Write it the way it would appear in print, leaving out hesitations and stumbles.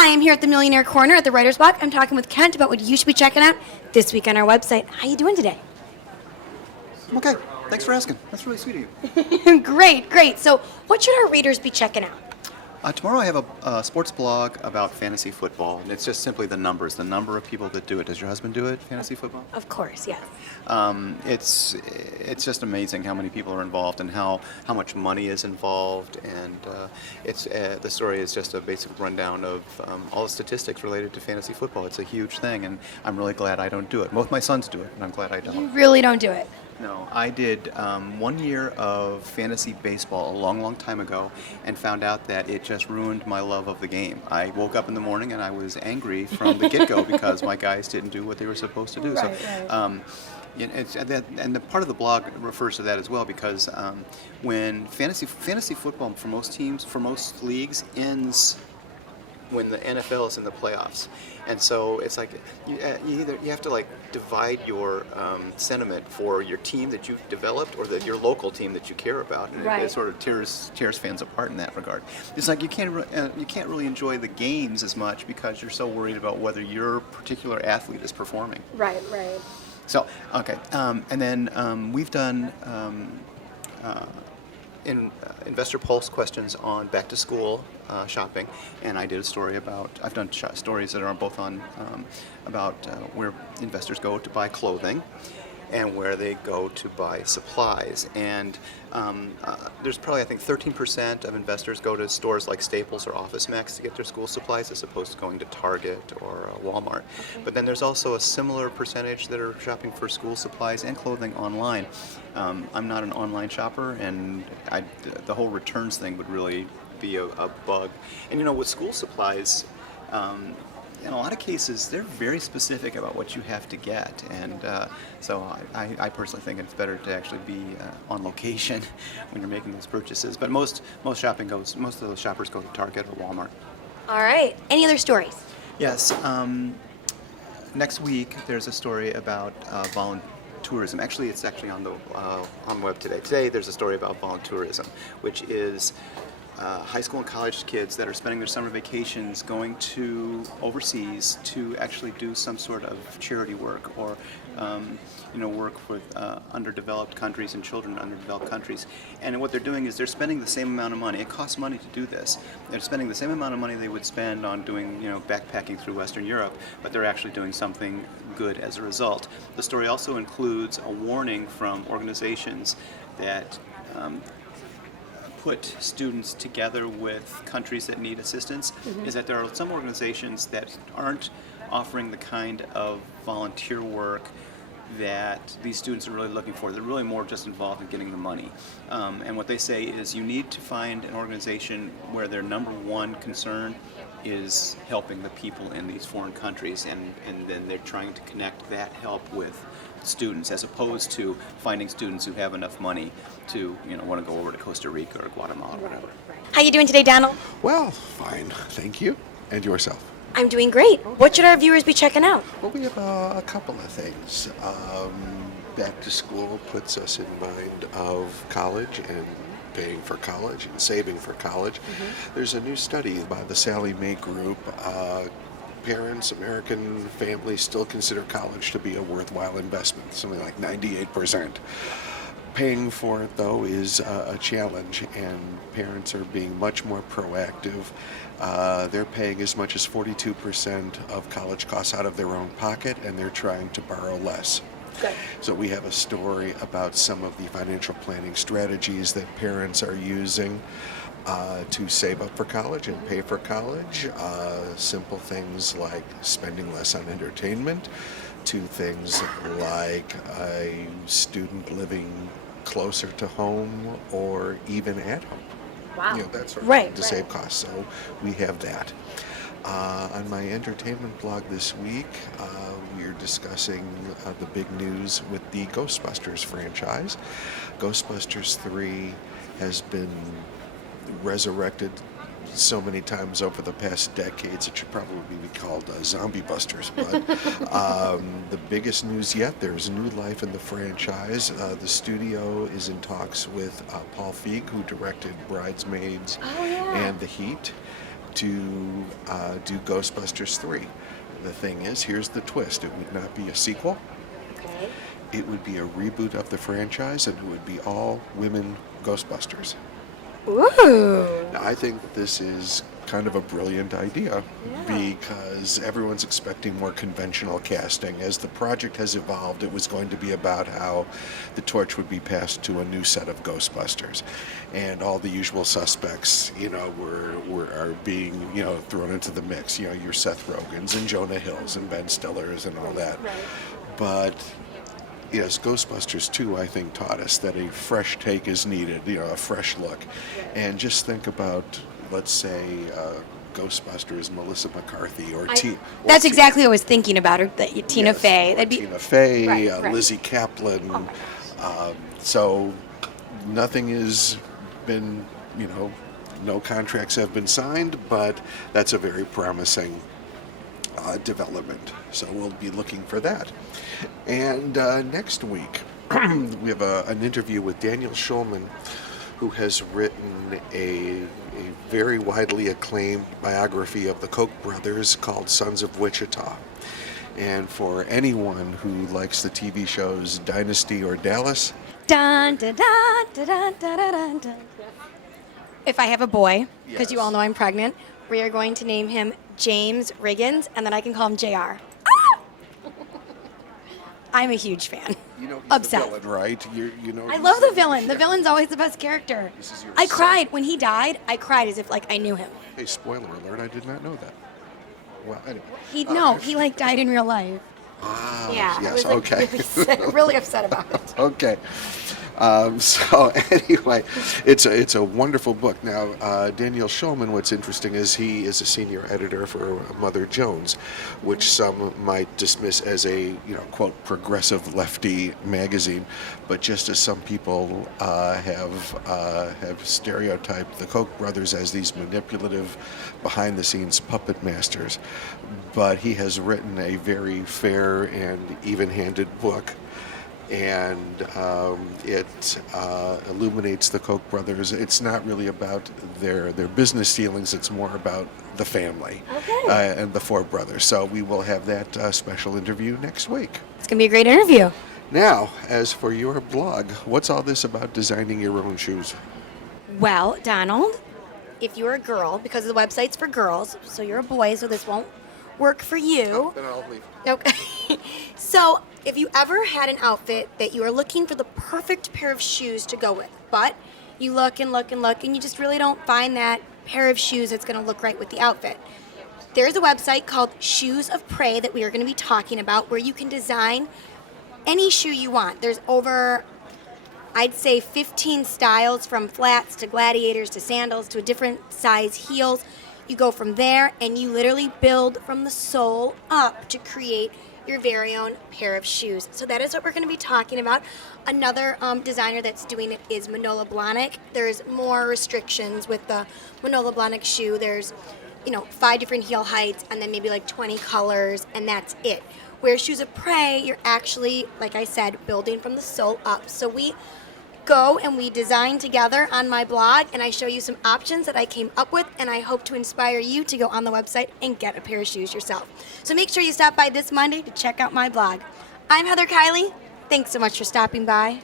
Hi, I'm here at the Millionaire Corner at the Writer's Block. I'm talking with Kent about what you should be checking out this week on our website. How you doing today? I'm okay. Thanks for asking. That's really sweet of you. Great. So what should our readers be checking out? Tomorrow I have a sports blog about fantasy football, and it's just simply the numbers, the number of people that do it. Does your husband do it, fantasy football? Of course, yes. It's just amazing how many people are involved and how much money is involved, and the story is just a basic rundown of all the statistics related to fantasy football. It's a huge thing, and I'm really glad I don't do it. Both my sons do it, and I'm glad I don't. You really don't do it. No, I did 1 year of fantasy baseball a long time ago and found out that it just ruined my love of the game. I woke up in the morning and I was angry from the get-go because my guys didn't do what they were supposed to do. Right. And the part of the blog refers to that as well because when fantasy football for most teams, for most leagues, ends when the NFL is in the playoffs, and so it's like you have to like divide your sentiment for your team that you've developed or your local team that you care about, and Right. it sort of tears fans apart in that regard. It's like you can't really enjoy the games as much because you're so worried about whether your particular athlete is performing. Right. So okay, and then we've done. Investor Pulse questions on back to school shopping, and I did a story about. I've done stories that are both on about where investors go to buy clothing and where they go to buy supplies. And there's probably, I think, 13% of investors go to stores like Staples or OfficeMax to get their school supplies as opposed to going to Target or Walmart. Okay. But then there's also a similar percentage that are shopping for school supplies and clothing online. I'm not an online shopper, and the whole returns thing would really be a bug. And with school supplies, in a lot of cases, they're very specific about what you have to get, and so I personally think it's better to actually be on location when you're making those purchases. But most of the shoppers go to Target or Walmart. All right. Any other stories? Yes. Next week there's a story about voluntourism. Actually, it's actually on the web today. Today there's a story about voluntourism, which is high school and college kids that are spending their summer vacations going to overseas to actually do some sort of charity work or work with underdeveloped countries and children in underdeveloped countries. And what they're doing is they're spending the same amount of money. It costs money to do this. They're spending the same amount of money they would spend on doing backpacking through Western Europe, but they're actually doing something good as a result. The story also includes a warning from organizations that put students together with countries that need assistance, is that there are some organizations that aren't offering the kind of volunteer work that these students are really looking for. They're really more just involved in getting the money. And what they say is you need to find an organization where their number one concern is helping the people in these foreign countries, and then they're trying to connect that help with students as opposed to finding students who have enough money to want to go over to Costa Rica or Guatemala or whatever. How you doing today, Donald? Well, fine, thank you. And yourself? I'm doing great. What should our viewers be checking out? Well, we have a couple of things. Back to school puts us in mind of college and paying for college and saving for college. There's a new study by the Sally Mae Group. Parents, American families still consider college to be a worthwhile investment, something like 98%. Paying for it, though, is a challenge, and parents are being much more proactive. They're paying as much as 42% of college costs out of their own pocket, and they're trying to borrow less. Good. So we have a story about some of the financial planning strategies that parents are using to save up for college and pay for college. Simple things like spending less on entertainment, to things like a student living closer to home or even at home. Wow. That sort of Right, thing to save costs. So we have that. On my entertainment blog this week, we're discussing the big news with the Ghostbusters franchise. Ghostbusters 3 has been resurrected so many times over the past decades it should probably be called Zombie Busters. But the biggest news yet, there's new life in the franchise. The studio is in talks with Paul Feig, who directed Bridesmaids Oh, yeah. and The Heat. to do Ghostbusters 3. The thing is, here's the twist. It would not be a sequel. Okay. It would be a reboot of the franchise, and it would be all women Ghostbusters. Ooh. Now, I think this is kind of a brilliant idea because everyone's expecting more conventional casting. As the project has evolved, it was going to be about how the torch would be passed to a new set of Ghostbusters, and all the usual suspects, are being, thrown into the mix. Your Seth Rogens and Jonah Hills and Ben Stillers and all that. Right. But yes, Ghostbusters 2, I think, taught us that a fresh take is needed, a fresh look. And just think about, let's say, Ghostbusters Melissa McCarthy That's exactly what I was thinking about her. Tina Fey. Tina Fey, Right. Lizzie Kaplan. So nothing has been, no contracts have been signed, but that's a very promising development. So we'll be looking for that. And next week, we have an interview with Daniel Schulman, who has written a very widely acclaimed biography of the Koch brothers called Sons of Wichita. And for anyone who likes the TV shows Dynasty or Dallas, Dun, dun, dun, dun, dun, dun, dun, dun. If I have a boy, because you all know I'm pregnant, we are going to name him James Riggins, and then I can call him JR. I'm a huge fan. he's Obsessed. the villain, right? I love the villain. The villain's always the best character. This is your I son. cried when he died. I cried as if I knew him. Hey, spoiler alert! I did not know that. Well, anyway. He died in real life. Ah, Yeah. yes. I was Okay. really upset about it. Okay. So anyway, it's a wonderful book. Now, Daniel Schulman, what's interesting is he is a senior editor for Mother Jones, which some might dismiss as a quote progressive lefty magazine, but just as some people have stereotyped the Koch brothers as these manipulative, behind-the-scenes puppet masters, but he has written a very fair and even-handed book. And it illuminates the Koch brothers. It's not really about their business dealings. It's more about the family and the four brothers. So we will have that special interview next week. It's going to be a great interview. Now, as for your blog, what's all this about designing your own shoes? Well, Donald, if you're a girl, because the website's for girls, so you're a boy, so this won't work for you. Then I'll leave. Okay. So, if you ever had an outfit that you are looking for the perfect pair of shoes to go with, but you look and look and look and you just really don't find that pair of shoes that's going to look right with the outfit, there's a website called Shoes of Prey that we are going to be talking about where you can design any shoe you want. There's over, I'd say, 15 styles, from flats to gladiators to sandals to a different size heels. You go from there and you literally build from the sole up to create your very own pair of shoes. So that is what we're going to be talking about. Another designer that's doing it is Manolo Blahnik. There's more restrictions with the Manolo Blahnik shoe. There's 5 different heel heights and then maybe 20 colors, and that's it. Where Shoes of Prey, you're actually, like I said, building from the sole up. So we go and we design together on my blog, and I show you some options that I came up with, and I hope to inspire you to go on the website and get a pair of shoes yourself. So make sure you stop by this Monday to check out my blog. I'm Heather Kiley. Thanks so much for stopping by.